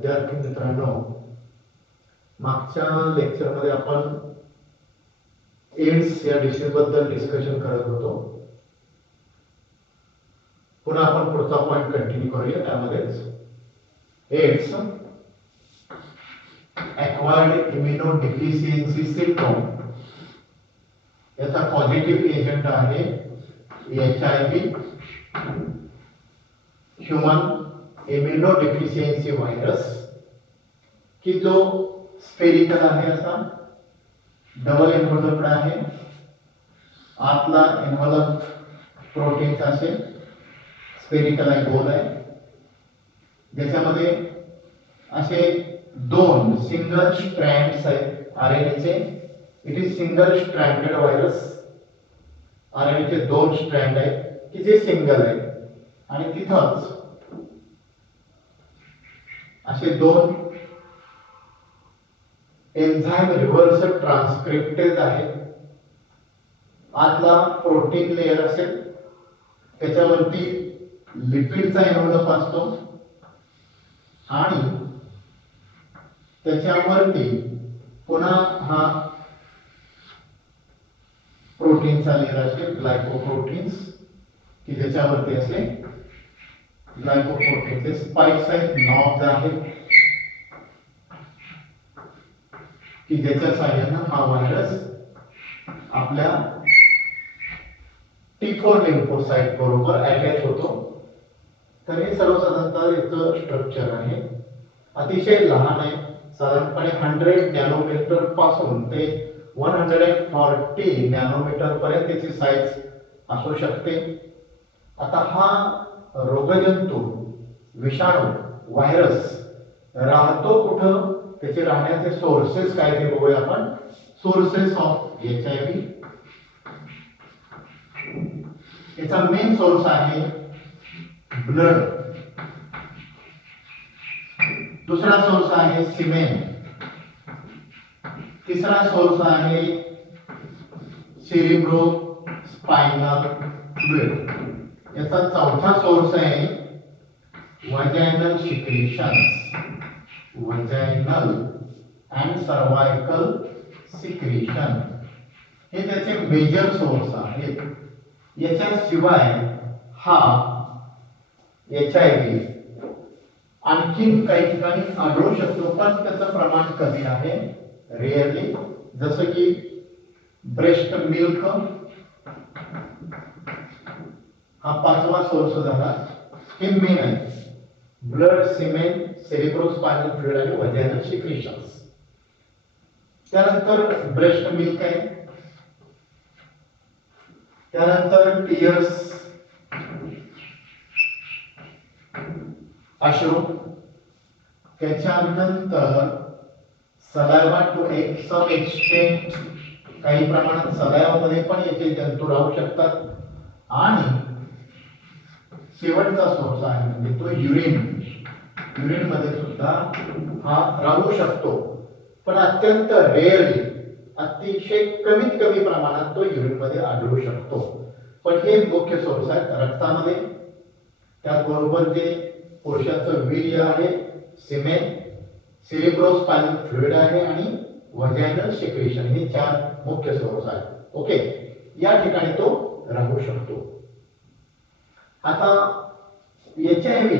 विद्यार्थी मित्रांनो, मागच्या लेक्चरमध्ये आपण एड्स या डिसीज बद्दल डिस्कशन करत होतो. पुन्हा आपण पुढचा पॉइंट कंटिन्यू करूया. त्यामध्येच एड्स एक्वायर्ड इम्युनोडेफिशियन्सी सिंड्रोम याचा पॉझिटिव्ह एजंट आहे HIV, ह्यूमन इम्युनोडेफिशियन्सी व्हायरस, की जो स्फेरिकल आहे, असा डबल एन्व्हलप्ड आहे. आतला एन्व्हलप प्रोटीनचा असेल, स्फेरिकल आहे, गोल आहे, ज्याच्यामध्ये असे दोन सिंगल स्ट्रँड्स आहेत RNA चे. It is single stranded virus. RNA चे दोन स्ट्रँड आहेत की जे सिंगल आहेत आणि तिथंच असे दोन एन्झाइम रिव्हर्स ट्रान्सक्रिप्टेज आहेत. आतला प्रोटीन लेयर असेल, त्याच्यावरती लिपिडचा एन्व्हलप असतो आणि त्याच्यावरती पुन्हा हा प्रोटीनचा लेयर असेल, ग्लायकोप्रोटीन्स, की ज्याच्यावरती असे ग्लायकोप्रोटीनचे स्पाइक्स आहेत, नॉब्स आहेत, की ज्याच्या साहाय्याने हा व्हायरस आपल्या T4 लिम्फोसाइट बरोबर अटॅच होतो. तर हे सर्वसाधारणतः याचं स्ट्रक्चर आहे. अतिशय लहान आहे, साधारणपणे 100 नॅनोमीटर पासून ते 140 नॅनोमीटर पर्यंत त्याची साईज असू शकते. आता हा रोगजंतू, विषाणू, व्हायरस राहतो कुठं, त्याचे राहण्याचे सोर्सेस काय ते बघूया आपण. Sources of HIV. याचा मेन सोर्स आहे ब्लड. दुसरा सोर्स आहे सिमेन. तिसरा सोर्स आहे सेरिब्रो स्पाइनल फ्लुइड. याचा चौथा सोर्स आहे vaginal secretions, vaginal and cervical secretion. हे त्याचे मेजर सोर्स आहेत. याच्याशिवाय हा HIV आणखी काही ठिकाणी आढळू शकतो, पण त्याचं प्रमाण कमी आहे, रेअरली. जसं की ब्रेस्ट मिल्क हा पाचवा सोर्स झाला. हे मेन आहे. ब्लड, सिमेन, सेरिब्रोस्पाइनल फ्लुइड आणि वजाइनल सिक्रेशन्स. त्यानंतर ब्रेस्ट मिल्क आहे, त्यानंतर टीयर्स, अश्रू, त्याच्यानंतर सलाइवा टू सम एक्सटेंट, काही प्रमाणात सलाइवामध्ये पण याचे जंतू राहू शकतात. आणि शेवटचा सोर्स आहे म्हणजे तो युरिन. युरिन मध्ये सुद्धा हा राहू शकतो, पण अत्यंत रेअरली, अतिशय कमीत कमी प्रमाणात तो युरिन मध्ये आढळू शकतो. पण हे मुख्य सोर्स आहेत रक्तामध्ये. त्याचबरोबर जे पुरुषाचं वीर्य आहे, सिमेन, सेरिब्रोस्पाइनल फ्लुइड आहे आणि वजाइनल सिक्रेशन, हे चार मुख्य सोर्स आहेत. ओके, या ठिकाणी तो राहू शकतो. आता HIV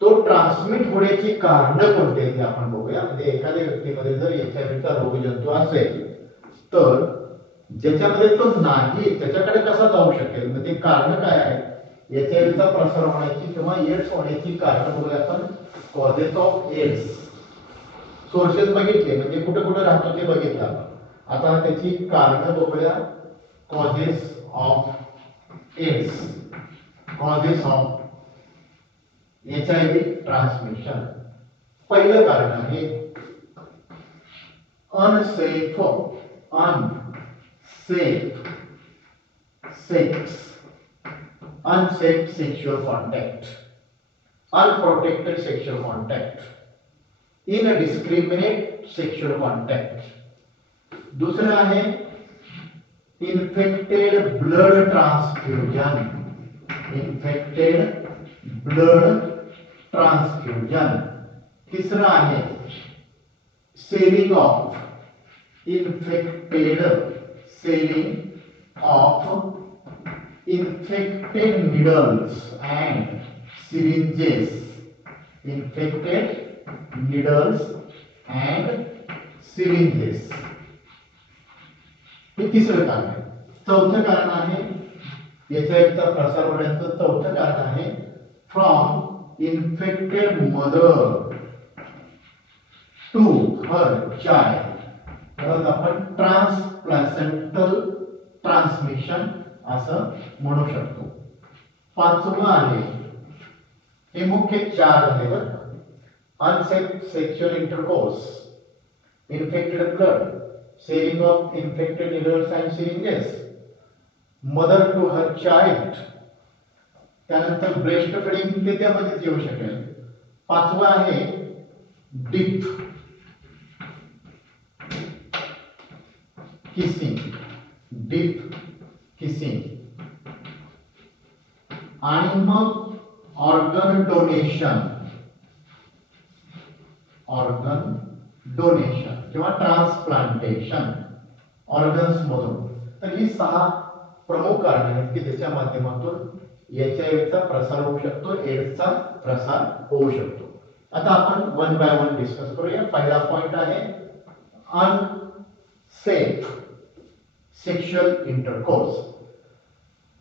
तो ट्रान्समिट होण्याची कारण कोणती आहेत आपण बघूया. म्हणजे एखाद्या व्यक्तीमध्ये जर HIV चा रोगजंतू असेल तर ज्याच्यामध्ये तो नाही त्याच्याकडे कसा जाऊ शकेल, म्हणजे कारण काय आहे HIV चा प्रसार होण्याची किंवा एड्स होण्याची कारण बघूया आपण. कॉजेस ऑफ एड्स, सोर्सेस बघितले, म्हणजे कुठे कुठे राहतो ते बघितलं आपण. आता त्याची कारण बघूया. Causes of AIDS, causes of HIV transmission. पहिलं कारण आहे unsafe unsafe sexual contact, unprotected sexual contact, indiscriminate sexual contact. दूसरा आहे infected blood transfusion, infected blood transfusion. तिसरं आहे selling of infected needles and syringes. Infected needles and syringes. हे तिसरं कारण आहे. चौथं कारण आहे याच्या प्रसार होण्याचं चौथं कारण आहे from infected mother to her child. तर आपण ट्रान्सप्लासेंटल ट्रान्समिशन असं म्हणू शकतो. पाचवं आहे हे मुख्य चार आहे बरं. Unsafe sexual intercourse, infected blood, selling of infected needles and syringes, mother to her child, त्यानंतर ब्रेस्ट फिडिंग ते त्यामध्येच येऊ शकेल. पाचवं आहे डीप किसिंग, डीप किसिंग. आणि मग ऑर्गन डोनेशन किंवा ट्रान्सप्लांटेशन ऑर्गन्स मधून. तर ही 6 प्रमुख कारणे आहेत की ज्याच्या माध्यमातून एचआयव्हीचा प्रसार होऊ शकतो, एड्सचा प्रसार होऊ शकतो. आता आपण वन बाय वन डिस्कस करूया. पहिला पॉइंट आहे unsafe sexual intercourse.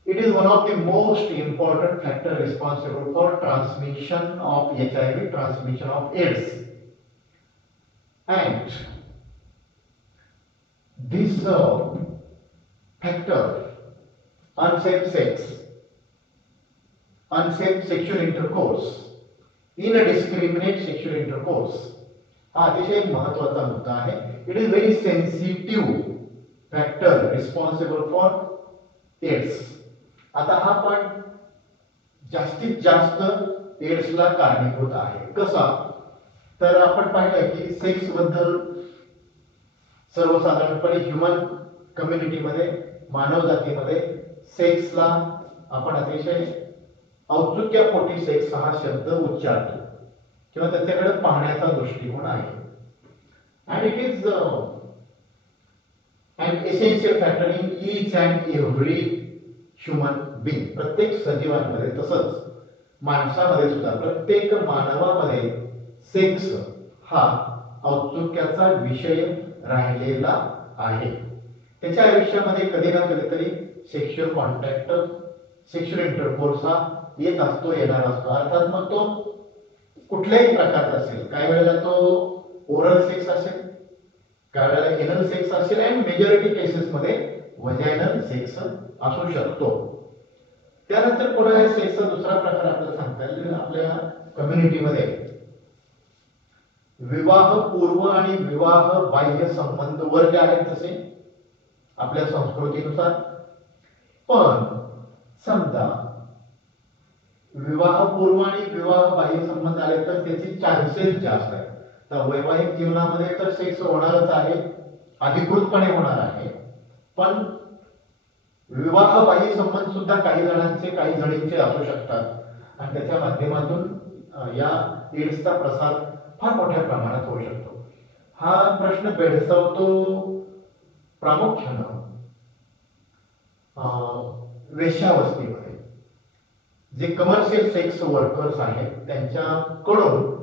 It is one of the most important factor responsible for transmission of HIV, transmission of AIDS. And this factor, unsafe sexual intercourse, indiscriminate sexual intercourse, हा अतिशय महत्त्वाचा मुद्दा आहे. It is very sensitive factor responsible for AIDS. आता हा पण जास्तीत जास्त एड्सला कारणीभूत आहे. कसा? तर आपण पाहिलं की सेक्स बद्दल सर्वसाधारणपणे ह्यूमन कम्युनिटीमध्ये, मानव जातीमध्ये सेक्सला आपण अतिशय औत्सुक्यापोटी सेक्स हा शब्द उच्चारतो किंवा त्याच्याकडे पाहण्याचा दृष्टिकोन आहे. and it is an essential factor in each and every human being. प्रत्येक सजीवांमध्ये तसंच माणसामध्ये सुद्धा प्रत्येक मानवामध्ये सेक्स हा औत्सुक्याचा विषय राहिलेला आहे. त्याच्या आयुष्यामध्ये कधी ना कधीतरी सेक्शुअल कॉन्टॅक्ट, सेक्शुअल इंटरकोर्स हा येत असतो, येणार असतो. अर्थात मग तो कुठल्याही प्रकारचा असेल. काही वेळेला तो ओरल सेक्स असेल, काही वेळेला एनल सेक्स असेल, आणि मेजॉरिटी केसेस मध्ये वजायनल सेक्स असू शकतो. त्यानंतर पुन्हा सेक्सचा दुसरा प्रकार आपल्याला सांगता येईल. आपल्या कम्युनिटीमध्ये विवाह पूर्व आणि विवाह बाह्य संबंध वर्ग आहेत तसे आपल्या संस्कृतीनुसार. पण समजा विवाह पूर्व आणि विवाह बाह्य संबंध आले तर त्याचे चान्सेस जास्त आहेत. तर वैवाहिक जीवनामध्ये तर सेक्स होणारच आहे, अधिकृतपणे होणार आहे. पण विवाह बाह्य संबंध सुद्धा काही जणांचे, काही जणींचे असू शकतात आणि त्याच्या माध्यमातून या एड्सचा प्रसार फार मोठ्या प्रमाणात होऊ शकतो. हा प्रश्न भेडसावतो प्रामुख्यानं वेश्यावस्तीमध्ये. जे कमर्शियल सेक्स वर्कर्स आहेत त्यांच्याकडून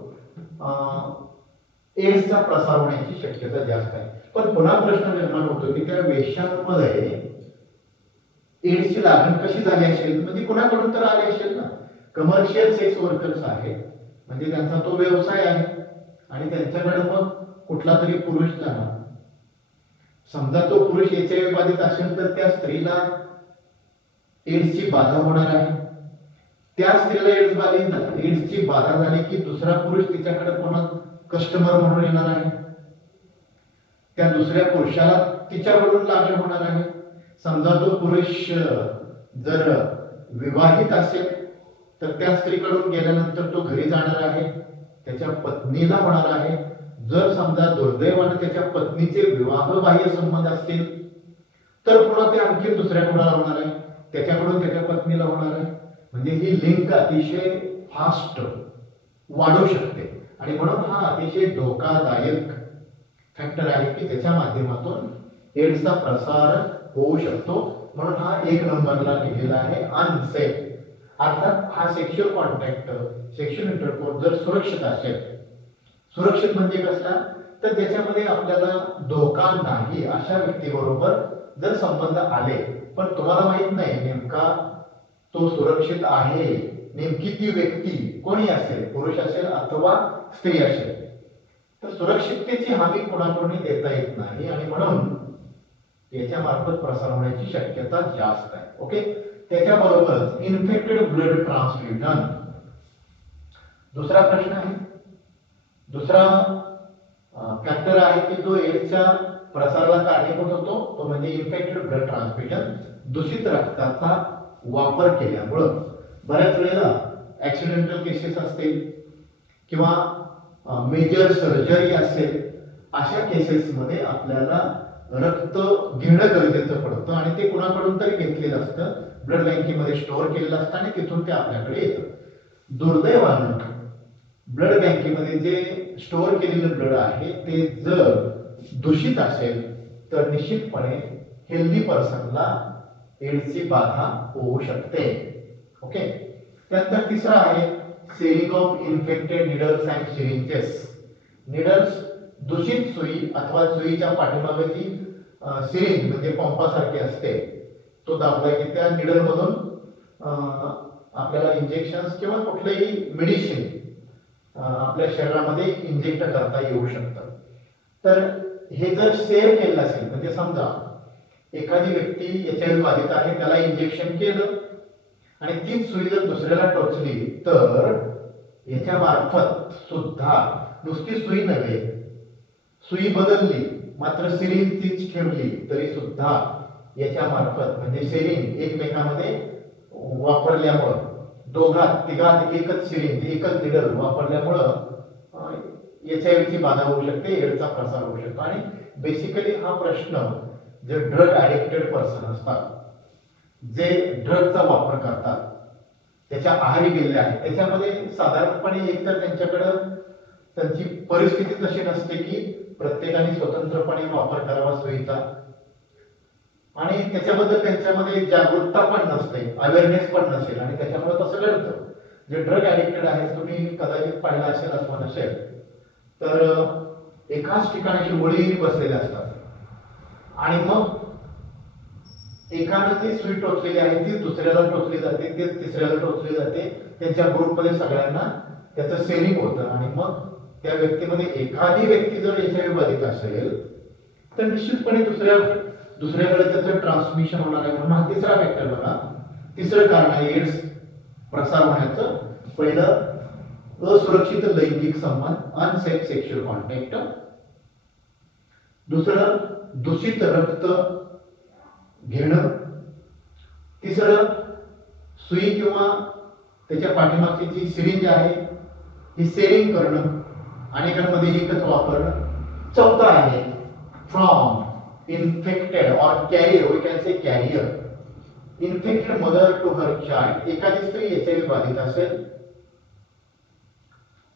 एड्सचा प्रसार होण्याची शक्यता जास्त आहे. पण पुन्हा प्रश्न निर्माण होतो की त्या वेश्यांमध्ये एड्सची लागण कशी झाली असेल, म्हणजे कुणाकडून तर आली असेल ना. कमर्शियल सेक्स वर्कर्स आहेत म्हणजे त्यांचा तो व्यवसाय आहे आणि त्यांच्याकडे मग कुठला तरी पुरुष जाणार. समजा तो पुरुष एचआयव्ही बाधित असेल तर त्या स्त्रीला एड्सची बाधा होणार आहे. त्या स्त्रीला एड्सची बाधा झाली की दुसरा पुरुष तिच्याकडे पुन्हा कस्टमर म्हणून येणार आहे. त्या दुसऱ्या पुरुषाला तिच्याकडून लागण होणार आहे. समजा तो पुरुष जर विवाहित असेल तर त्या स्त्रीकडून गेल्यानंतर तो घरी जाणार आहे, त्याच्या पत्नीला होणार आहे. जर समजा दुर्दैवाने त्याच्या पत्नीचे विवाह बाह्य संबंध असतील तर पुन्हा ते आणखी दुसऱ्या कोणाला होणार आहे, त्याच्याकडून त्याच्या पत्नीला होणार आहे. म्हणजे ही लिंक अतिशय फास्ट वाढू शकते आणि म्हणून हा अतिशय धोकादायक फॅक्टर आहे की त्याच्या माध्यमातून एड्सचा प्रसार होऊ शकतो. म्हणून हा 1 नंबरला लिहिलेला आहे अनसेफ. अर्थात हा सेक्शुअल कॉन्टॅक्ट, सेक्शुअल इंटरकोर्स जर सुरक्षित असेल, सुरक्षित म्हणजे कसला, तर ज्याच्यामध्ये आपल्याला धोका नाही अशा व्यक्तीबरोबर जर संबंध आले, पण तुम्हाला माहित नाही नेमका तो सुरक्षित आहे, नेमकी ती व्यक्ती कोणी असेल, पुरुष असेल अथवा स्त्री असेल, तर सुरक्षिततेची हमी कोणाकडून देता येत नाही आणि म्हणून याच्या मार्फत प्रसार होण्याची शक्यता जास्त आहे. ओके, त्याच्याबरोबरच इन्फेक्टेड ब्लड ट्रान्सफ्युजन. दुसरा प्रश्न आहे, दुसरा फॅक्टर आहे की जो एड्सच्या प्रसाराला कारणीभूत होतो तो म्हणजे इन्फेक्टेड ब्लड ट्रान्सफ्युजन. दूषित रक्ताचा वापर केल्यामुळं बऱ्याच वेळेला ऍक्सिडेंटल केसेस असतील किंवा मेजर सर्जरी असेल, अशा केसेसमध्ये आपल्याला रक्त घेणं गरजेचं पडतं आणि ते कुणाकडून तरी घेतलेलं असतं, ब्लड बँकेमध्ये स्टोअर केलेलं असतं आणि तिथून ते आपल्याकडे येतं. दुर्दैवानं ब्लड बँकेमध्ये जे स्टोअर केलेलं ब्लड आहे ते जर दूषित असेल तर निश्चितपणे हेल्दी पर्सनला एड्सची बाधा होऊ शकते. ओके, त्यानंतर तिसरा आहे selling of infected needles and syringes. Needles दूषित सुई अथवा सुईच्या पाठीमागे जी सिरिंज म्हणजे पंपासारखी असते, तो दाबला की त्या निडल मधून आपल्याला इंजेक्शन्स किंवा कुठलेही मेडिसिन आपल्या शरीरामध्ये इंजेक्ट करता येऊ शकतं. तर हे जर शेअर केलं असेल, म्हणजे समजा एखादी व्यक्ती HIV बाधित आहे, त्याला इंजेक्शन केलं आणि तीच सुई जर दुसऱ्याला टोचली तर याच्या मार्फत सुद्धा नुसती सुई नव्हे, सुई बदलली मात्र सिरिंज तीच ठेवली तरी सुद्धा याच्या मार्फत म्हणजे सिरिंज एकमेकांमध्ये वापरल्यामुळं, दोघात तिघात एकच सिरिंज एकच निडल वापरल्यामुळं HIV ची बाधा होऊ शकते, एड्सचा प्रसार होऊ शकतो. आणि बेसिकली हा प्रश्न जे ड्रग ॲडिक्टेड पर्सन असतात, जे ड्रगचा वापर करतात, त्याच्या आहारी गेलेले आहेत, त्याच्यामध्ये साधारणपणे एकतर त्यांच्याकडं त्यांची परिस्थिती तशी नसते की प्रत्येकाने स्वतंत्रपणे वापर करावा सुईचा, आणि त्याच्याबद्दल त्यांच्यामध्ये जागरूकता पण नसते, अवेअरनेस पण नसेल आणि त्याच्यामुळे तसं घडतं. जे ड्रग ॲडिक्टेड आहेत, तुम्ही कदाचित पाहिलं असेल अथवा नसेल तर एकाच ठिकाणी ओळी बसलेले असतात आणि मग एकानं जी सुई टोचलेली आहे ती दुसऱ्याला टोचली जाते, ते तिसऱ्याला टोचली जाते, त्यांच्या ग्रुपमध्ये सगळ्यांना त्याचं सेलिंग होतं आणि मग त्या व्यक्तीमध्ये एखादी व्यक्ती जर HIV बाधित असेल तर निश्चितपणे दुसऱ्याकडे त्याचं ट्रान्समिशन होणार आहे. म्हणून हा तिसरा फॅक्टर बघा, तिसरं कारण आहे एड्स प्रसार होण्याचं. पहिलं असुरक्षित लैंगिक संबंध, अनसेफ सेक्शुअल कॉन्टॅक्ट. दुसरं दूषित रक्त घेणं. तिसरं सुई किंवा त्याच्या पाठीमागची जी सिरिंज आहे ही सेलिंग करणं, अनेकांमध्ये एकच वापरणं. चौथा आहे from infected or carrier, we can say carrier, infected mother to her child. एखादी स्त्री HIV बाधित असेल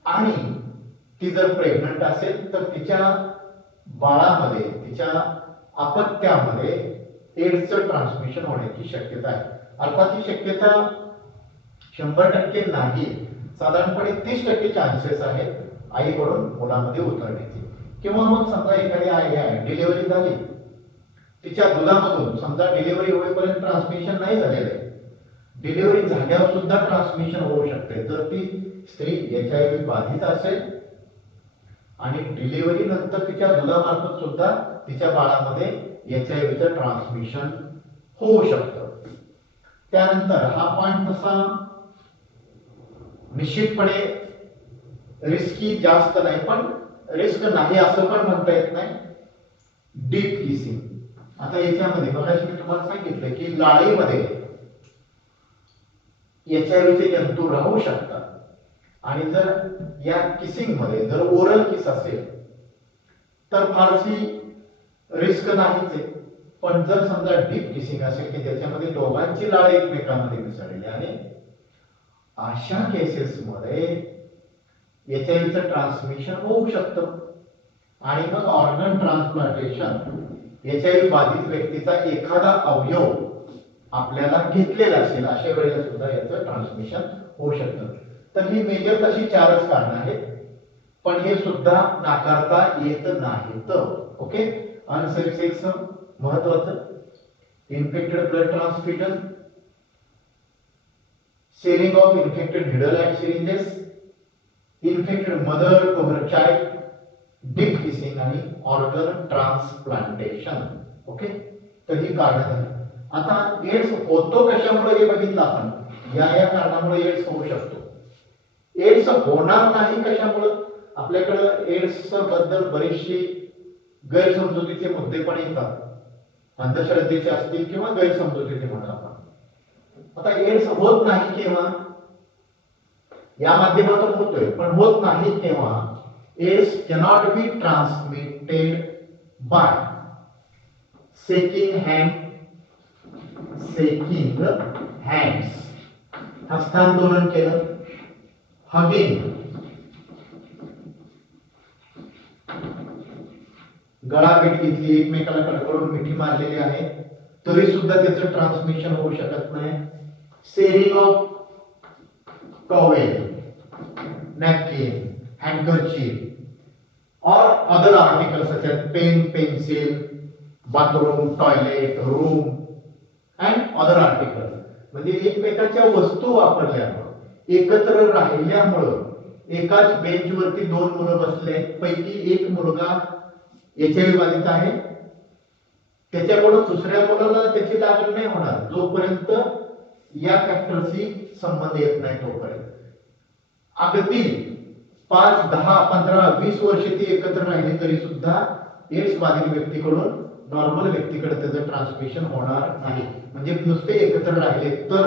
आणि ती जर प्रेग्नंट असेल तर तिच्या बाळामध्ये, तिच्या अपत्यामध्ये एड्सचं ट्रान्समिशन होण्याची शक्यता आहे. अर्थात ही शक्यता 100% नाही, साधारणपणे 30% चान्सेस आहेत आईकडून मुलामध्ये उतरण्याची. किंवा मग समजा एखादी आई आहे, डिलिव्हरी झाली, तिच्या दुधामधून समजा डिलिव्हरी होईपर्यंत ट्रान्समिशन नाही झालेलं आहे, डिलिव्हरी झाल्यावर सुद्धा ट्रान्समिशन होऊ शकते जर ती स्त्री HIV बाधित असेल आणि डिलिव्हरी नंतर तिच्या दुधामार्फत सुद्धा तिच्या बाळामध्ये HIVचं ट्रान्समिशन होऊ शकतं. त्यानंतर हा पॉइंट तसा निश्चितपणे रिस्की जास्त नाही, पण रिस्क नाही असं पण म्हणता येत नाही. Deep kissing. आता याच्यामध्ये बघायचं, मी तुम्हाला सांगितलं की लाळीमध्ये HIVचे जंतू राहू शकतात आणि जर या किसिंग मध्ये जर ओरल किस असेल तर फारशी रिस्क नाहीच आहे. पण जर समजा डीप किसिंग असेल की ज्याच्यामध्ये दोघांची लाळ एकमेकांमध्ये मिसळलेली आहे, अशा केसेस मध्ये एचआयव्हीचं ट्रान्समिशन होऊ शकतं. आणि मग ऑर्गन ट्रान्सप्लांटेशन, एचआयव्ही बाधित व्यक्तीचा एखादा अवयव आपल्याला घेतलेला असेल अशा वेळेला सुद्धा याचं ट्रान्समिशन होऊ शकतं. तर ही मेजर तशी 4च कारणं आहेत, पण हे सुद्धा नाकारता येत नाहीत. ओके, अनसेफ सेक्स महत्वाचं, infected blood transfusion, sharing of infected needle and syringes, infected mother to her child, डीप फिशिंग आणि ऑर्गन ट्रान्सप्लांटेशन. ओके, तर ही कारण झाली. आता एड्स होतो कशामुळे हे बघितलं आपण, या कारणामुळे एड्स होऊ शकतो. एड्स होणार नाही कशामुळे, आपल्याकडे एड्स बद्दल बरीचशी गैरसमजुतीचे मुद्दे पण येतात, अंधश्रद्धेचे असतील किंवा गैरसमजुतीचे म्हणा आपण. आता एड्स होत नाही केव्हा, या माध्यमातून होतोय, पण होत नाही तेव्हा AIDS cannot be transmitted by shaking hands, हस्तांदोलन केलं, hugging, गळाभेट घेतली, एकमेकाला कडकडून मिठी मारलेली आहे, तरी सुद्धा त्याचं ट्रान्समिशन होऊ शकत नाही. Sharing of towel, napkin, handkerchief or other articles such as pen, pencil, bathroom, toilet, room and other articles. म्हणजे एकमेकाच्या वस्तू वापरल्यामुळे, एकत्र राहिल्यामुळे, एकाच बेंचवरती 2 मुलं बसले आहेत, पैकी एक मुलगा एचआयव्ही बाधित आहे, त्याच्याकडून दुसऱ्या मुलाला त्याची लागण नाही होणार जोपर्यंत या फॅक्टरशी संबंध येत नाही तोपर्यंत. अगदी 5, 10, 15, 20 वर्ष ती एकत्र राहिली तरी सुद्धा एड्स बाधित व्यक्तीकडून नॉर्मल व्यक्तीकडे त्याचं ट्रान्समिशन होणार नाही, म्हणजे नुसते एकत्र राहिले तर.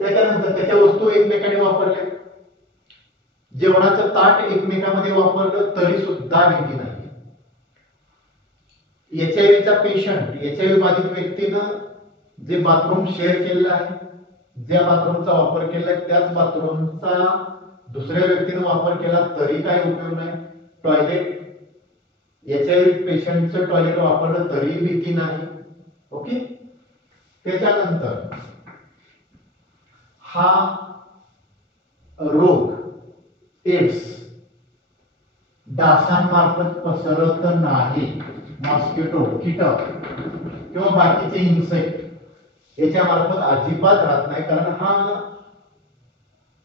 त्याच्यानंतर त्याच्या वस्तू एकमेकाने वापरल्या, जेवणाचं ताट एकमेकांमध्ये वापरलं तरी सुद्धा भीती नाही. एचआयव्हीचा पेशंट, एचआयव्ही बाधित व्यक्तीनं जे बाथरूम शेअर केलेलं आहे, ज्या बाथरूमचा वापर केलाय त्याच बाथरूमचा दुसऱ्या व्यक्तीने वापर केला तरी काय उपयोग नाही. टॉयलेट, एचआयव्ही पेशंटचं टॉयलेट वापरलं तरी भीती नाही. ओके, त्याच्यानंतर हा रोग एड्स डासांमार्फत पसरत नाही. मॉस्किटो, कीटक किंवा बाकीचे इन्सेक्ट याच्या मार्फत अजिबात राहत नाही, कारण हा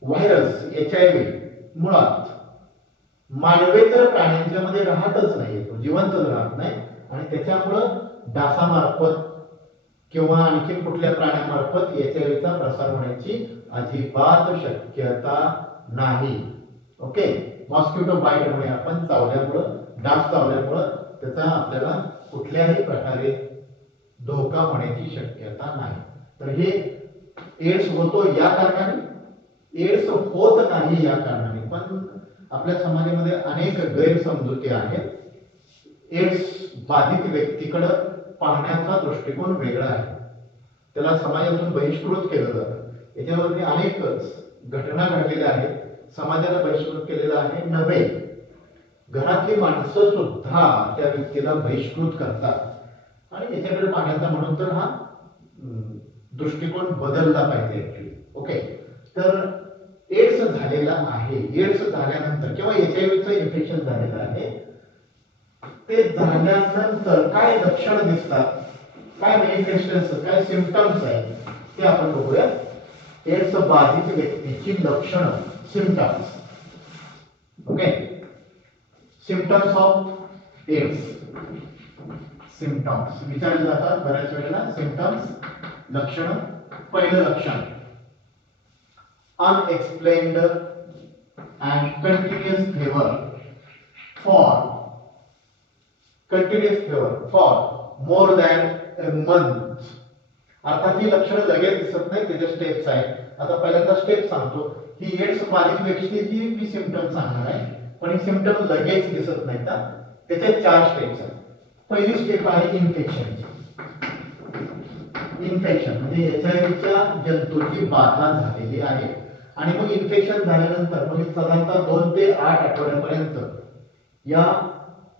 व्हायरस एचआयव्ही मुळात मानवेतर प्राण्यांच्या मध्ये राहतच नाही, तो जिवंतच राहत नाही, आणि त्याच्यामुळं डासामार्फत किंवा आणखी कुठल्या प्राण्यामार्फत एचआयव्हीचा प्रसार होण्याची अजिबात शक्यता नाही. ओके, मॉस्किटो बाईट मुळे, आपण चावल्यामुळं, डास चावल्यामुळं त्याचा आपल्याला कुठल्याही प्रकारे धोका होण्याची शक्यता नाही. तर हे एड्स होतो या कारणाने, एड्स होत नाही या कारणाने. पण आपल्या समाजामध्ये अनेक गैरसमजुती आहेत. एड्स बाधित व्यक्तीकडे पाहण्याचा दृष्टिकोन वेगळा आहे, त्याला समाजातून बहिष्कृत केलं जातं. याच्यावरती अनेक घटना घडलेल्या आहेत, समाजाला बहिष्कृत केलेलं आहे. नव्हे, घरातली माणसं सुद्धा त्या व्यक्तीला बहिष्कृत करतात आणि याच्याकडे पाहण्याचा म्हणून तर हा दृष्टिकोन बदलला पाहिजे ऍक्च्युली. ओके, तर एड्स झालेला आहे, एड्स झाल्यानंतर किंवा एचआयव्हीचं इन्फेक्शन झालेलं आहे, ते झाल्यानंतर काय लक्षणं दिसतात, काय मॅनिफेस्टेशन्स, काय सिम्पटम्स आहेत ते आपण बघूया. एड्स बाधित व्यक्तीची लक्षणं, symptoms. Okay, symptoms of AIDS. Symptoms विचारले जातात बऱ्याच वेळेला. सिम्पटम्स, लक्षण. पहिलं लक्षण unexplained and continuous fever for more than a month. अर्थात ही लक्षणं लगेच दिसत नाही, त्याचे स्टेप्स आहेत. आता पहिल्यांदा स्टेप सांगतो. ही एड्स बाधित व्यक्तीची मी सिम्पटम सांगणार आहे, पण हे सिम्पटम लगेच दिसत नाहीत. त्याचे 4 स्टेप्स आहेत. पहिली स्टेप आहे इन्फेक्शनची. इन्फेक्शन म्हणजे एचआयव्हीच्या जंतूची बाधा झालेली आहे आणि मग इन्फेक्शन झाल्यानंतर मग साधारणतः 2 ते 8 आठवड्यापर्यंत या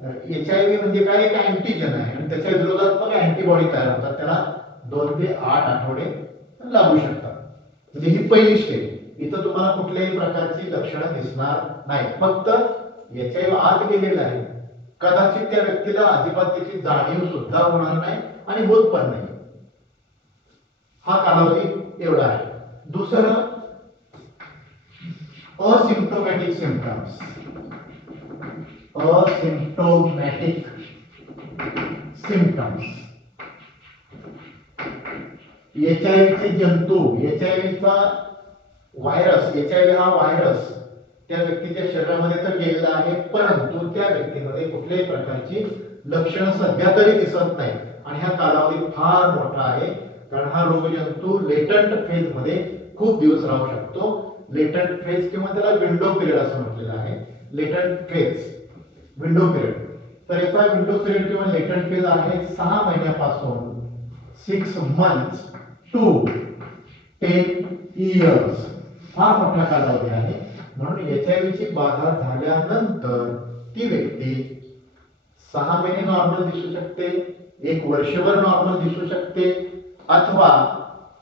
HIV म्हणजे काय, एक अँटीजन आहे आणि त्याच्या विरोधात मग अँटीबॉडी तयार होतात, त्याला 2 ते 8 आठवडे लागू शकतात. म्हणजे ही पहिली स्टेज. इथं तुम्हाला कुठल्याही प्रकारची लक्षणं दिसणार नाही, फक्त HIV आत गेलेला आहे, कदाचित त्या व्यक्तीला अजिबात त्याची जाणीव सुद्धा होणार नाही आणि होत पण नाही. हा कालावधी एवढा आहे. दुसरं asymptomatic symptoms. Asymptomatic symptoms. HIV चे जंतू, HIV चा व्हायरस, HIV हा व्हायरस त्या व्यक्तीच्या शरीरामध्ये तर गेलेला आहे, परंतु त्या व्यक्तीमध्ये कुठल्याही प्रकारची लक्षणं सध्या तरी दिसत नाही आणि हा कालावधी फार मोठा आहे, कारण हा रोगजंतू लेटंट फेज मध्ये खूप दिवस राहू शकतो. लेटंट फेज किंवा त्याला विंडो पिरियड असं म्हटलेलं आहे. लेटंट फेज, विंडो पिरियड. तर याचा विंडो पिरियड किंवा लेटंट फेज आहे 6 महिन्यापासून 6 months to 10 years. फार मोठा कालावधी आहे. म्हणून HIV ची बाधा झाल्यानंतर ती व्यक्ती 6 महिने नॉर्मल दिसू शकते, 1 वर्षभर नॉर्मल दिसू शकते, अथवा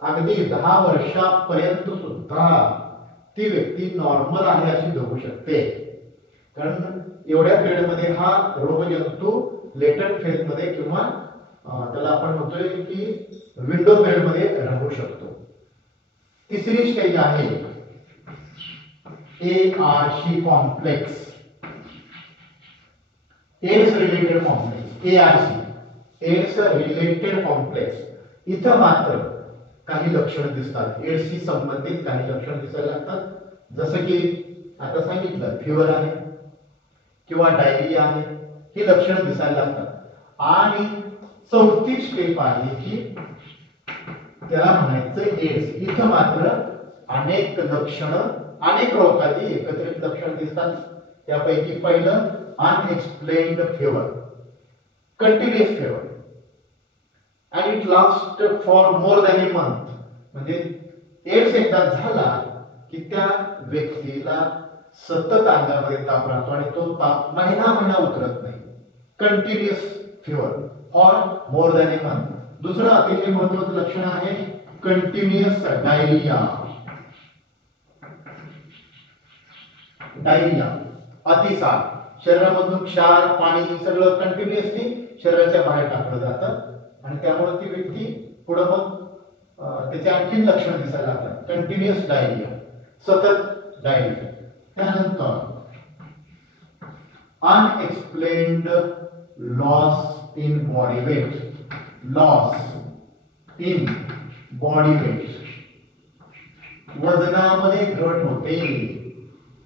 अगदी 10 वर्षापर्यंत सुद्धा ती व्यक्ती नॉर्मल आहे अशी जगू शकते. कारण एवढ्या पिरियड मध्ये हा रोगजंतू लेटंट फेज मध्ये किंवा त्याला आपण म्हणतोय की विंडो पिरियड मध्ये राहू शकतो. तिसरी स्टेज आहे ARC complex, AIDS related complex, ARC, AIDS related complex. इथं मात्र काही लक्षणं दिसतात, एड्सशी संबंधित काही लक्षणं दिसायला लागतात, जसं की आता सांगितलं फिवर आहे किंवा डायरिया आहे, ही लक्षणं दिसायला लागतात. आणि चौथी स्टेप आहे की त्याला म्हणायचं एड्स. इथं मात्र अनेक लक्षणं, अनेक रोगाची एकत्रित लक्षणं दिसतात. त्यापैकी पहिलं unexplained fever, continuous fever and it lasts for more than a month. म्हणजे एड्स एकदा झाला की त्या व्यक्तीला सतत अंगामध्ये ताप राहतो आणि तो ताप महिना उतरत नाही. Continuous fever for more than a month. दुसरं अतिशय महत्त्वाचं लक्षण आहे कंटिन्युअस डायरिया. डायरिया, अतिसार, शरीरामधून क्षार, पाणी सगळं कंटिन्युअसली शरीराच्या बाहेर टाकलं जातं आणि त्यामुळे ती व्यक्ती पुढे मग त्याचे आणखी लक्षण दिसायला लागतात. कंटिन्युअस डायरिया, सतत डायरिया. त्यानंतर unexplained loss in body weight, loss in body weight, वजनामध्ये घट होते.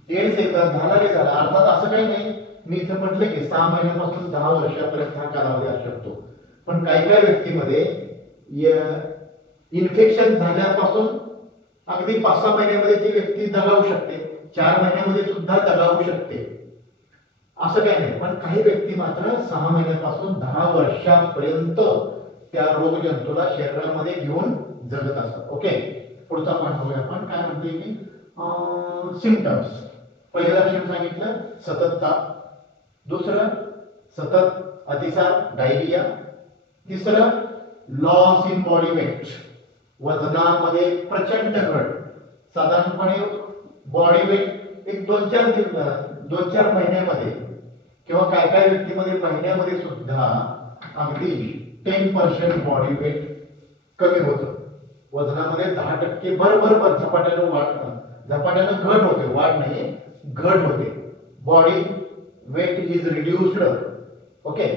एड्स एकदा झाला रे झाला. अर्थात असं काही नाही, मी इथं म्हटलं की 6 महिन्यापासून 10 वर्षापर्यंत हा कालावधी असू शकतो, पण काही काही व्यक्तीमध्ये इन्फेक्शन झाल्यापासून अगदी 5-6 महिन्यामध्ये ती व्यक्ती दगावू शकते, 4 महिन्यामध्ये सुद्धा दगावू शकते, असं काही नाही. पण काही व्यक्ती मात्र 6 महिन्यापासून 10 वर्षापर्यंत त्या रोगजंतूला शरीरामध्ये घेऊन जगत असतात. ओके, पुढचा पाठ बघूया आपण. काय म्हणते की सिम्पटम्स. पहिलं लक्षण सांगितलं सतत ताप, दुसरं सतत अतिसार डायरिया, तिसरं लॉस इन बॉडी वेट, वजनामध्ये प्रचंड घट. साधारणपणे बॉडी वेट एक 2-4 महिन्यामध्ये किंवा काय काय व्यक्तीमध्ये महिन्यामध्ये सुद्धा अगदी 10% बॉडी वेट कमी होतं. वजनामध्ये 10% भर झपाट्यानं घट होते, वाढ नाही घट होते. Body weight is reduced. Okay,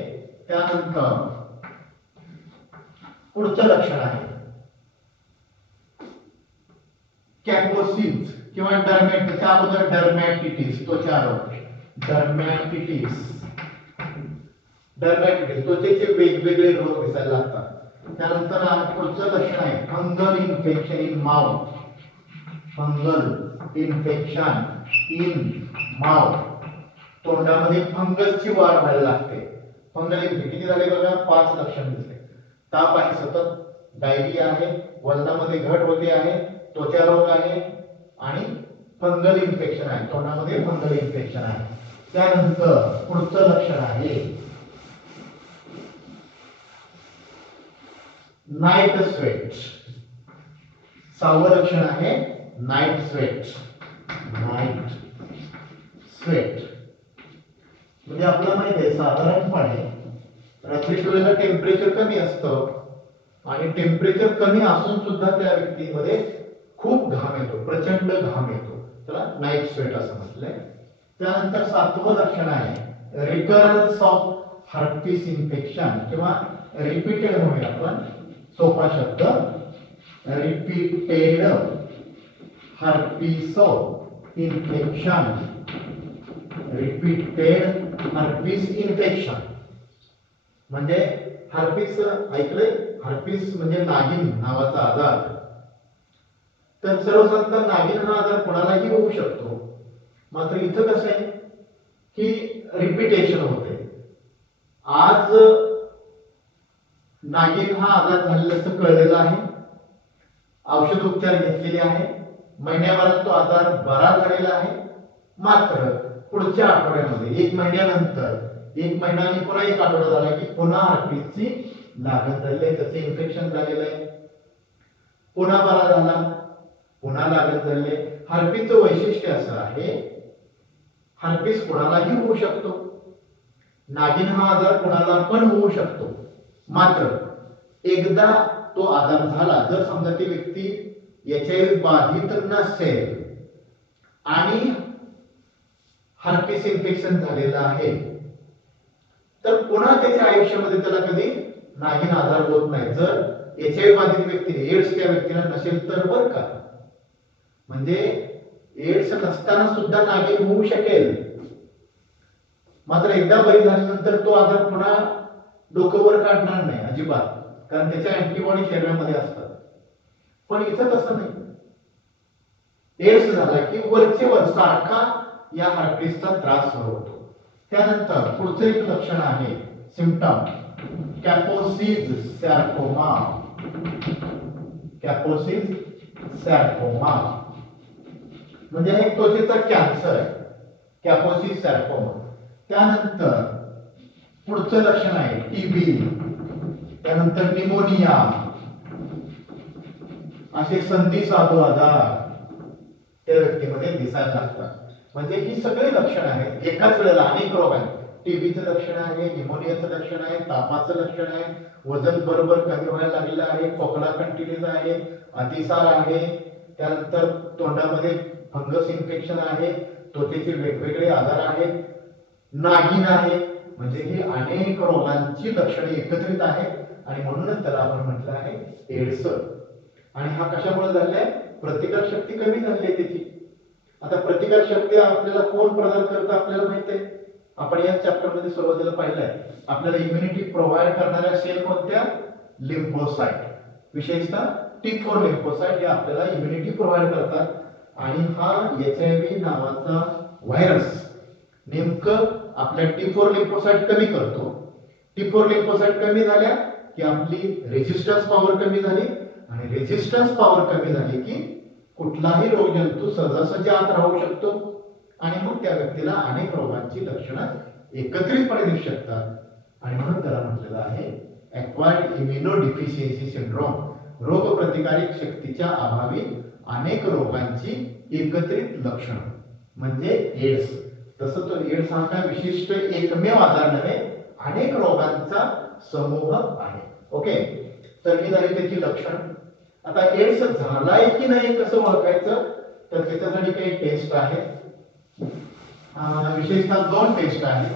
त्यानंतर पुढचं लक्षण आहे कॅपोसिस किंवा डर्मॅटिस. अगोदर डर्मॅटिटिस, त्वचा रोग, डर्मॅटिटिस, त्वचेचे वेगवेगळे रोग दिसायला लागतात. त्यानंतर पुढचं लक्षण आहे fungal infection in mouth, fungal infection in mouth. तोंडामध्ये फंगसची वाढ व्हायला लागते. फंगल इन्फेक्शन किती झाले बघा, 5 लक्षण दिसले. ताप आहे, सतत डायरिया आहे, वजनामध्ये घट होते आहे, त्वचा रोग आहे, आणि फंगल इन्फेक्शन आहे, तोंडामध्ये फंगल इन्फेक्शन आहे. त्यानंतर पुढचं लक्षण आहे नाईट स्वेट. 6वं लक्षण आहे नाईट स्वेट. नाईट स्वेट म्हणजे आपल्याला माहिती आहे साधारणपणे रात्रीच्या वेळेला टेम्परेचर कमी असतं आणि टेम्परेचर कमी असून सुद्धा त्या व्यक्तीमध्ये खूप घाम येतो, प्रचंड घाम येतो, त्याला नाईट स्वेट असं म्हटलंय. त्यानंतर 7वं लक्षण आहे रिकरन्स ऑफ हर्पिस इन्फेक्शन किंवा रिपीटेड म्हणूया आपण, सोपा शब्द repeated herpes infection. Repeated herpes infection म्हणजे हर्पिस ऐकलंय, हर्पिस म्हणजे नागिन नावाचा आजार. तर सर्वसाधारण नागिन हा आजार कोणालाही होऊ शकतो, मात्र इथं कसं आहे की रिपीटेशन होते. आज नागिन हा आजार झालेला कळलेला आहे, औषध उपचार घेतलेले आहे, महिन्याभरात तो आजार बरा झालेला आहे. मात्र पुढच्या आठवड्यामध्ये 1 महिन्यानंतर 1 महिना आणि पुन्हा 1 आठवडा झाला की पुन्हा हर्पिसची लागण झाली आहे, त्याचे इन्फेक्शन झालेलं आहे, पुन्हा बरा झाला, पुन्हा लागण झाले. हर्पिसचं वैशिष्ट्य असं आहे, हर्पिस कोणालाही होऊ शकतो, नागिन हा आजार कोणाला पण होऊ शकतो. मात्र एकदा तो आजार झाला, जर समजा ती व्यक्ती HIV बाधित नसेल आणि हर्पिस इन्फेक्शन झालेलं आहे, तर पुन्हा त्याच्या आयुष्यामध्ये त्याला कधी नागिन आजार होत नाही. जर HIV बाधित व्यक्तीने एड्स त्या व्यक्तीला नसेल तर बरं का, म्हणजे एड्स नसताना सुद्धा नागिन होऊ शकेल. मात्र एकदा बरी झाल्यानंतर तो आजार पुन्हा डोकंवर काढणार नाही अजिबात, कारण त्याच्या अँटीबॉडी शरीरामध्ये असतात. पण इथं तसं नाही, एड्स झाला की वरचेवर सारखा या हर्पिसचा त्रास सुरू होतो. त्यानंतर पुढचं एक लक्षण आहे सिम्पटम कॅपोसिस सॅर्कोमा. कॅपोसिस सॅर्कोमा म्हणजे एक त्वचेचा कॅन्सर आहे, कॅपोसिस सॅर्कोमा. त्यानंतर पुढचं लक्षण आहे टीबी, त्यानंतर निमोनिया, असे संधी साधू आजार त्या व्यक्तीमध्ये दिसायला लागतात. म्हणजे ही सगळी लक्षणं आहेत, एकाच वेळेला अनेक रोग आहेत. टीबीचं लक्षण आहे, निमोनियाचं लक्षण आहे, तापाचं लक्षण आहे, वजन बरोबर कमी व्हायला लागलेलं आहे, खोकला कंटिन्यूस आहे, अतिसार आहे, त्यानंतर तोंडामध्ये फंगस इन्फेक्शन आहे, त्वचेचे वेगवेगळे आजार आहेत, नागिन आहे. म्हणजे ही अनेक रोगांची लक्षणे एकत्रित आहेत आणि म्हणूनच त्याला आपण म्हटलं आहे एड्स. आणि हा कशामुळे झालाय? प्रतिकार शक्ती कमी झाली आहे त्याची. आता प्रतिकार शक्ती आपल्याला कोण प्रदान करतं आपल्याला माहिती आहे, आपण या चॅप्टर मध्ये सुरुवातीला पाहिलंय. आपल्याला इम्युनिटी प्रोव्हाइड करणाऱ्या सेल कोणत्या? लिम्फोसाइट, विशेषतः T4 लिम्फोसाइट हे आपल्याला इम्युनिटी प्रोव्हाइड करतात. आणि हा HIV नावाचा व्हायरस नेमकं आपल्या T4 लिम्फोसाइट कमी करतो. T4 लिम्फोसाइट कमी झाल्या की आपली रेजिस्टन्स पॉवर कमी झाली, आणि रेजिस्टन्स पॉवर कमी झाली की कुठलाही रोगजंतू सहजासहजी आत राहू शकतो आणि मग त्या व्यक्तीला अनेक रोगांची लक्षणं एकत्रितपणे दिसू शकतात. आणि म्हणून त्याला म्हटलेलं आहे ॲक्वायर्ड इम्युनोडिफिशियन्सी सिंड्रोम, रोग प्रतिकारक शक्तीच्या अभावी अनेक रोगांची एकत्रित लक्षणं म्हणजे एड्स. तसं तो एड्स हा काय विशिष्ट एकमेव आजार नव्हे, अनेक रोगांचा समूह आहे. ओके, तर ही झाली त्याची लक्षण. आता एड्स झालाय की नाही कसं ओळखायचं, तर त्याच्यासाठी काही टेस्ट आहे, विशेषतः 2 टेस्ट आहेत.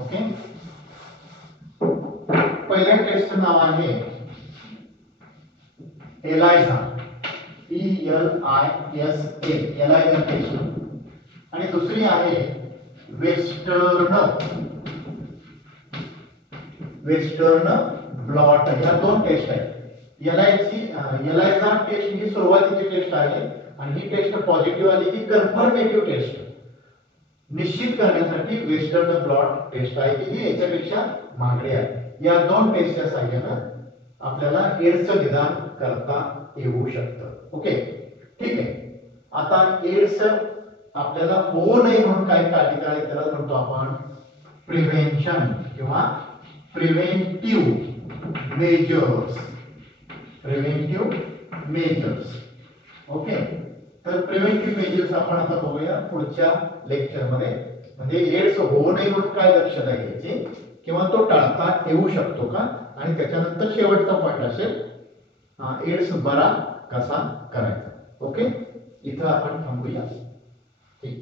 ओके, पहिल्या टेस्टचं नाव आहे एलायझा, ELISA, एलायझा टेस्ट. आणि दुसरी आहे वेस्टर्न ब्लॉट. या 2 टेस्ट आहेत. एलायझा टेस्ट ही सुरुवातीची टेस्ट आहे आणि ही टेस्ट पॉझिटिव्ह आली की कन्फर्मेटिव्ह टेस्ट निश्चित करण्यासाठी वेस्टर्न ब्लॉट टेस्ट आहे की ही याच्यापेक्षा महागडी आहे. या 2 टेस्टच्या साहाय्याने आपल्याला एड्सचं निदान करता येऊ शकतं. ओके, ठीक आहे. आता एड्स आपल्याला होऊ नये म्हणून काय काळजी करायची त्याला म्हणतो आपण प्रिव्हेन्शन किंवा preventive measures. Preventive measures. Okay. तर प्रिव्हेंटिव्ह मेजर्स आपण आता बघूया पुढच्या लेक्चर मध्ये. म्हणजे एड्स होऊ नये म्हणून काय दक्षता घ्यायची किंवा तो टाळता येऊ शकतो का, आणि त्याच्यानंतर शेवटचा पॉइंट असेल एड्स बरा कसा करायचा. ओके. इथं आपण थांबूया. ठीक.